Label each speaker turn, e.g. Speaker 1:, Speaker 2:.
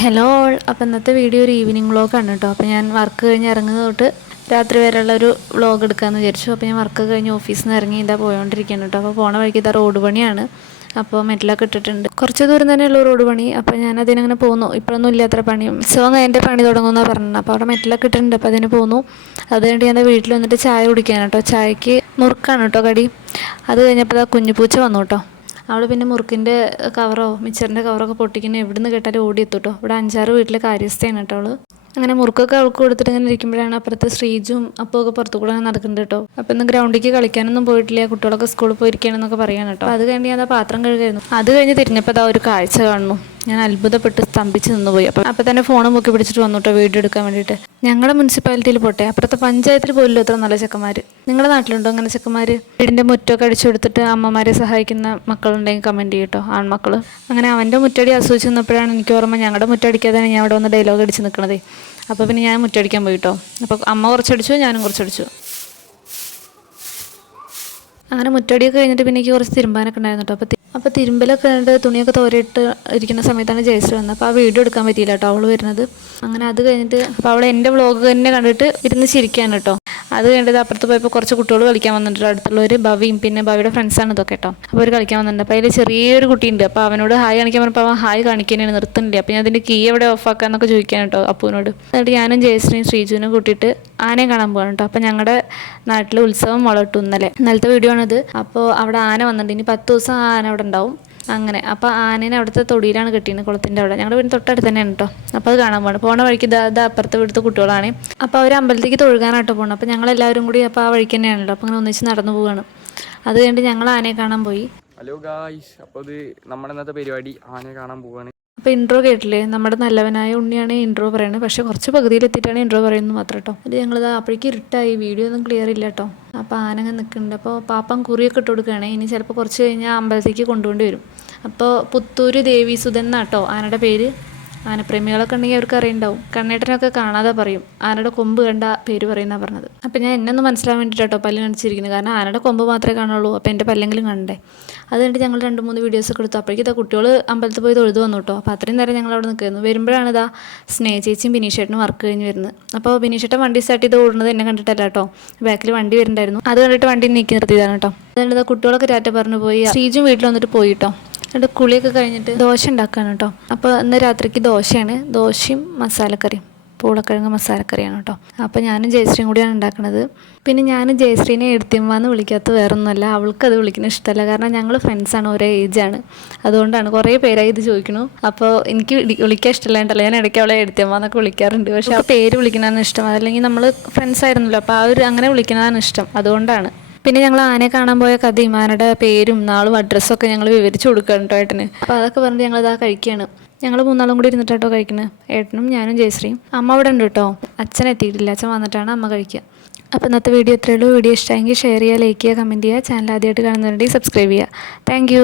Speaker 1: Hello all അപ്പോൾ ഇന്നത്തെ video ഒരു ഈവനിങ് വ്ളോഗാണ് കേട്ടോ. അപ്പോൾ ഞാൻ വർക്ക് കഴിഞ്ഞ് ഇറങ്ങുന്നത് തൊട്ട് രാത്രി വരെയുള്ള ഒരു വ്ളോഗ് എടുക്കാമെന്ന് വിചാരിച്ചു. അപ്പോൾ ഞാൻ വർക്ക് കഴിഞ്ഞ് ഓഫീസിൽ നിന്ന് ഇറങ്ങി ഇതാ പോയോണ്ടിരിക്കുകയാണ് കേട്ടോ. അപ്പോൾ പോണ വഴിക്ക് ഇതാ റോഡ് പണിയാണ്. അപ്പോൾ മെറ്റലൊക്കെ ഇട്ടിട്ടുണ്ട്. കുറച്ച് ദൂരം തന്നെയുള്ള റോഡ് പണി. അപ്പോൾ ഞാൻ അതിനങ്ങനെ പോകുന്നു ഇപ്പോഴൊന്നും ഇല്ലാത്ര പണി. ഉത്സവം കഴിഞ്ഞിട്ട് പണി തുടങ്ങുമെന്നാണ് പറഞ്ഞത്. അപ്പോൾ അവിടെ മെറ്റലൊക്കെ ഇട്ടിട്ടുണ്ട്. അപ്പോൾ അതിന് പോന്നു. അത് കഴിഞ്ഞിട്ട് ഞാൻ വീട്ടിൽ വന്നിട്ട് ചായ കുടിക്കാൻ കേട്ടോ. ചായക്ക് മുറുക്കാണ് കേട്ടോ കടി. അത് കഴിഞ്ഞപ്പോൾ ആ കുഞ്ഞുപൂച്ച വന്നു കേട്ടോ. അവൾ പിന്നെ മുറുക്കിന്റെ കവറോ മിച്ചറിന്റെ കവറൊക്കെ പൊട്ടിക്കുന്ന എവിടുന്ന് കേട്ടാലും ഓടി എത്തും കേട്ടോ ഇവിടെ അഞ്ചാറ് വീട്ടിലെ കാര്യസ്ഥയാണ് കേട്ടോ അങ്ങനെ മുറുക്കൊക്കെ അവൾക്ക് കൊടുത്തിട്ട് ഇങ്ങനെ ഇരിക്കുമ്പോഴാണ് അപ്പുറത്തെ ശ്രീജും അപ്പോ ഒക്കെ പുറത്തു കൂടെ നടക്കുന്നുണ്ട് കേട്ടോ. അപ്പൊ ഇന്ന് ഗ്രൗണ്ടിലേക്ക് കളിക്കാനൊന്നും പോയിട്ടില്ല കുട്ടികളൊക്കെ സ്കൂളിൽ പോയിരിക്കുകയാണെന്നൊക്കെ പറയാണ് കേട്ടോ. അത് കഴിഞ്ഞ് ഞാൻ ആ പാത്രം കഴുകായിരുന്നു. അത് കഴിഞ്ഞ് തിരിഞ്ഞപ്പോൾ അതാ ഒരു കാഴ്ച കാണുന്നു. ഞാൻ അത്ഭുതപ്പെട്ട് സ്തംഭിച്ച് നിന്നുപോയി. അപ്പം അപ്പം തന്നെ ഫോൺ മുക്കി പിടിച്ചിട്ട് വന്നു കേട്ടോ വീഡിയോ എടുക്കാൻ വേണ്ടിയിട്ട്. ഞങ്ങളുടെ മുനിസിപ്പാലിറ്റിയിൽ പോട്ടെ. അപ്പുറത്തെ പഞ്ചായത്തിൽ പോലും അത്ര നല്ല ചെക്കന്മാർ നിങ്ങളുടെ നാട്ടിലുണ്ടോ അങ്ങനെ ചെക്കന്മാർ വീടിന്റെ മുറ്റമൊക്കെ അടിച്ചു കൊടുത്തിട്ട് അമ്മമാരെ സഹായിക്കുന്ന മക്കളുണ്ടെങ്കിൽ കമന്റ് ചെയ്യട്ടോ ആൺമക്കൾ അങ്ങനെ അവന്റെ മുറ്റടി ആസ്വദിച്ച് നിന്നപ്പോഴാണ് എനിക്ക് ഓർമ്മ ഞങ്ങളുടെ മുറ്റടിക്കാതെയാണ് ഞാൻ അവിടെ വന്ന് ഡയലോഗ് അടിച്ച് നിൽക്കണതേ അപ്പോൾ പിന്നെ ഞാൻ മുറ്റടിക്കാൻ പോയി പോയിട്ടോ. അപ്പോൾ അമ്മ കുറച്ചടിച്ചു ഞാനും കുറച്ചടിച്ചു. അങ്ങനെ മുറ്റടിയൊക്കെ കഴിഞ്ഞിട്ട് പിന്നെ എനിക്ക് കുറച്ച് തിരുമ്പാനൊക്കെ ഉണ്ടായിരുന്നു കേട്ടോ അപ്പോൾ അപ്പോൾ തിരുമ്പലൊക്കെ ഉണ്ട് തുണിയൊക്കെ തോരയിട്ട് ഇരിക്കുന്ന സമയത്താണ് ജയശ്രീ വന്നത്. അപ്പോൾ ആ വീഡിയോ എടുക്കാൻ പറ്റിയില്ല കേട്ടോ അവൾ വരുന്നത്. അങ്ങനെ അത് കഴിഞ്ഞിട്ട് അപ്പോൾ അവൾ എന്റെ വ്ളോഗ് തന്നെ കണ്ടിട്ട് ഇരുന്ന് ചിരിക്കാൻ കേട്ടോ അത് കഴിഞ്ഞിട്ട് അപ്പുറത്ത് പോയപ്പോൾ കുറച്ച് കുട്ടികൾ കളിക്കാൻ വന്നിട്ടുണ്ട്. അടുത്തുള്ളവർ ഭവിയും പിന്നെ ഭവിയുടെ ഫ്രണ്ട്സാണ് ഇതൊക്കെ കേട്ടോ. അപ്പോൾ അവർ കളിക്കാൻ വന്നിട്ടുണ്ട്. അപ്പോൾ അതിൽ ചെറിയൊരു കുട്ടിയുണ്ട്. അപ്പോൾ അവനോട് ഹായ് കാണിക്കാൻ പറഞ്ഞപ്പോൾ അവൻ ഹായ് കാണിക്കാനാണ് നിർത്തുന്നില്ല. അപ്പോൾ ഞാൻ അതിന്റെ കീ എവിടെ ഓഫ് ഓഫാക്കാന്നൊക്കെ ചോദിക്കാൻ കേട്ടോ അപ്പുവിനോട്. എന്നിട്ട് ഞാനും ജയശ്രീയും ശ്രീജുവിനും കൂട്ടിയിട്ട് ആനയെ കാണാൻ പോകണം കേട്ടോ. അപ്പോൾ ഞങ്ങളുടെ നാട്ടിൽ ഉത്സവം മുളട്ടു ഇന്നലെ. ഇന്നലത്തെ വീഡിയോ ആണിത്. അപ്പോൾ അവിടെ ആന വന്നിട്ടുണ്ട്. ഇനി പത്ത് ദിവസം ആന അവിടെ ഉണ്ടാവും. അങ്ങനെ. അപ്പോൾ ആനേനെ അവിടുത്തെ തൊടിയിലാണ് കെട്ടിയത് കുളത്തിന്റെ അവിടെ. ഞങ്ങളുടെ വീട് തൊട്ടടുത്ത് തന്നെയാണ് കേട്ടോ അപ്പോൾ അത് കാണാൻ പോകണം പോണ വഴിക്ക് ഇതാ ഇത് അപ്പുറത്തെ വീടുത്തെ കുട്ടികളാണ്. അപ്പോൾ അവർ അമ്പലത്തേക്ക് തൊഴുകാനായിട്ട് പോകണം അപ്പോൾ ഞങ്ങളെല്ലാവരും കൂടി അപ്പോൾ ആ വഴിക്ക് തന്നെയാണല്ലോ അപ്പോൾ അങ്ങനെ ഒന്നിച്ച് നടന്നു പോവുകയാണ് അത് കഴിഞ്ഞിട്ട് ഞങ്ങൾ ആനയെ കാണാൻ പോയി.
Speaker 2: ഹലോ ഗായ്സ് അപ്പോൾ ഇത് നമ്മുടെ ഇന്നത്തെ പരിപാടി. ആനയെ കാണാൻ പോവാണ്.
Speaker 1: അപ്പോൾ ഇൻട്രോ കേട്ടില്ലേ? നമ്മുടെ നല്ലവനായ ഉണ്ണിയാണ് ഇൻട്രോ പറയുന്നത് പക്ഷേ കുറച്ച് പകുതിയിലെത്തിയിട്ടാണ് ഇൻട്രോ പറയുന്നത് മാത്രം കേട്ടോ അത് ഞങ്ങൾ അപ്പോഴേക്ക് ഇരുട്ടായി. വീഡിയോ ഒന്നും ക്ലിയർ ഇല്ല കേട്ടോ അപ്പോൾ ആനങ്ങ നിൽക്കുന്നുണ്ട് അപ്പോൾ പാപ്പം കുറിയൊക്കെ ഇട്ട് കൊടുക്കുകയാണെ. ഇനി ചിലപ്പോൾ കുറച്ച് കഴിഞ്ഞാൽ അമ്പലത്തേക്ക് കൊണ്ടുപോണ്ടി വരും. അപ്പോൾ പുത്തൂര് ദേവി സുധൻ എന്നാട്ടോ ആനയുടെ പേര്. ആനപ്രേമികളൊക്കെ ഉണ്ടെങ്കിൽ അവർക്ക് അറിയുണ്ടാവും. കണ്ണേട്ടനൊക്കെ കാണാതെ പറയും. ആനയുടെ കൊമ്പ് കണ്ട പേര് പറയുന്ന പറഞ്ഞത്. അപ്പം ഞാൻ എന്നെ മനസ്സിലാൻ വേണ്ടിയിട്ടോ പല്ല് കാണിച്ചിരിക്കുന്നത് കാരണം ആനയുടെ കൊമ്പ് മാത്രമേ കാണുള്ളൂ. അപ്പോൾ എന്റെ പല്ലെങ്കിലും കണ്ടേ. അത് ഞങ്ങൾ രണ്ട് മൂന്ന് വീഡിയോസ് ഒക്കെ എടുത്തു. അപ്പോഴേക്കും ഇതാ കുട്ടികൾ അമ്പലത്തിൽ പോയി തൊഴുതു വന്നു കേട്ടോ അപ്പോൾ അത്രയും നേരം ഞങ്ങൾ അവിടെ നിൽക്കുന്നു വരുമ്പോഴാണ് ഇതാ സ്നേഹ ചേച്ചിയും ബിനീഷേട്ടനും വർക്ക് കഴിഞ്ഞ് വരുന്നത്. അപ്പോൾ ബിനീഷേട്ടൻ വണ്ടി സ്റ്റാർട്ട് ചെയ്ത് ഓടുന്നത് എന്നെ കണ്ടിട്ടല്ല കേട്ടോ. ബാക്കിൽ വണ്ടി വരുന്നുണ്ടായിരുന്നു. അത് കണ്ടിട്ട് വണ്ടി നീക്കി നിർത്തിയതാണ് കേട്ടോ. അതുകൊണ്ട് കുട്ടികളൊക്കെ ടാറ്റ പറഞ്ഞു പോയി. ശ്രീജും വീട്ടിൽ വന്നിട്ട് പോയി കേട്ടോ. എന്നിട്ട് കുളിയൊക്കെ കഴിഞ്ഞിട്ട് ദോശ ഉണ്ടാക്കാൻ കേട്ടോ. അപ്പോൾ ഇന്ന് രാത്രിക്ക് ദോശയാണ്. ദോശയും മസാലക്കറിയും. പൂളക്കിഴങ്ങ് മസാലക്കറിയാണ് കേട്ടോ. അപ്പോൾ ഞാനും ജയശ്രീയും കൂടിയാണ് ഉണ്ടാക്കുന്നത് പിന്നെ ഞാൻ ജയശ്രീനെ എടുത്തിമ്മാന്ന് വിളിക്കാത്ത വേറൊന്നുമല്ല. അവൾക്കത് വിളിക്കുന്ന ഇഷ്ടമല്ല. കാരണം ഞങ്ങൾ ഫ്രണ്ട്സാണ് ഒരേ ഏജാണ് അതുകൊണ്ടാണ് കുറേ പേരായി ഇത് ചോദിക്കണു. അപ്പോൾ എനിക്ക് വിളിക്കാൻ ഇഷ്ടമല്ലാണ്ടല്ല ഞാൻ ഇടയ്ക്ക് അവളെ എടുത്തിമ്മാന്നൊക്കെ വിളിക്കാറുണ്ട്. പക്ഷേ ആ പേര് വിളിക്കുന്നതാണ് ഇഷ്ടം. അതല്ലെങ്കിൽ നമ്മൾ ഫ്രണ്ട്സ് ആയിരുന്നല്ലോ. അപ്പോൾ ആ ഒരു അങ്ങനെ വിളിക്കുന്നതാണ് ഇഷ്ടം. അതുകൊണ്ടാണ്. പിന്നെ ഞങ്ങൾ ആനയെ കാണാൻ പോയ കഥയും ആനയുടെ പേരും നാളും ഒക്കെ ഞങ്ങൾ വിവരിച്ചു കൊടുക്കുകയാണ് കേട്ടോ ഏട്ടന്. അപ്പോൾ അതൊക്കെ പറഞ്ഞ് ഞങ്ങൾ ഇതാ കഴിക്കുകയാണ്. ഞങ്ങൾ മൂന്നാളും കൂടി ഇരുന്നിട്ട് കേട്ടോ കഴിക്കുന്നത് ഏട്ടനും ഞാനും ജയശ്രീയും. അമ്മ അവിടെ ഉണ്ട് കേട്ടോ അച്ഛൻ എത്തിയിട്ടില്ല. അച്ഛൻ വന്നിട്ടാണ് അമ്മ കഴിക്കുക. അപ്പോൾ ഇന്നത്തെ വീഡിയോ ഇത്രയേ വീഡിയോ ഇഷ്ടമെങ്കിൽ ഷെയർ ചെയ്യുക ലൈക്ക് ചെയ്യുക കമന്റ് ചെയ്യുക. ചാനൽ ആദ്യമായിട്ട് കാണുന്നുണ്ടെങ്കിൽ സബ്സ്ക്രൈബ് ചെയ്യുക. താങ്ക്